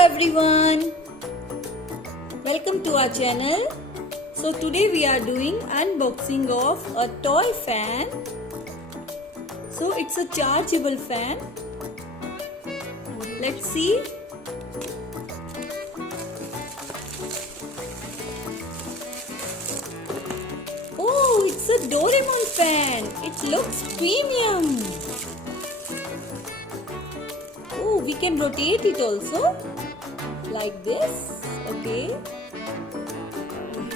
everyone, welcome to our channel. So today we are doing unboxing of a toy fan. So it's a chargeable fan. Let's see. Oh, it's a Doraemon fan. It looks premium. Oh, we can rotate it also like this. Okay.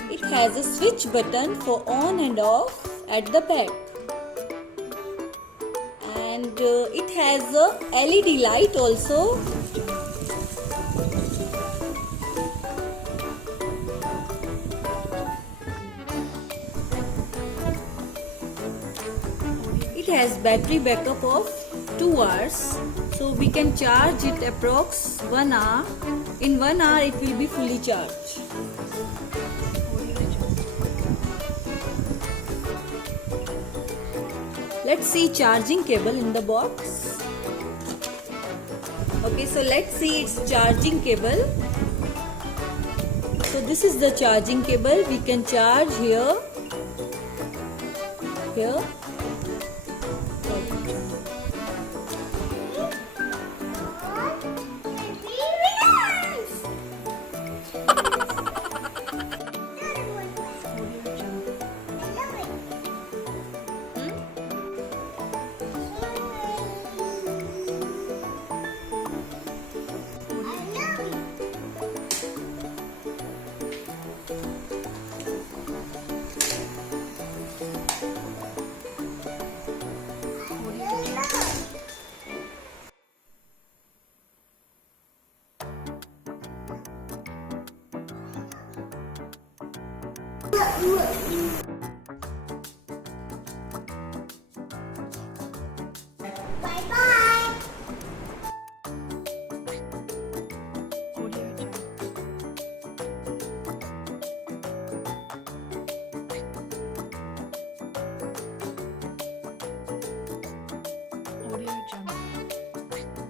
It has a switch button for on and off at the back. And it has a LED light also. It has battery backup of 2 hours. So we can charge it approx 1 hour. In 1 hour it will be fully charged. Let's see charging cable in the box. Okay, so let's see its charging cable. So this is the charging cable. We can charge here. Bye-bye. Audio Jungle.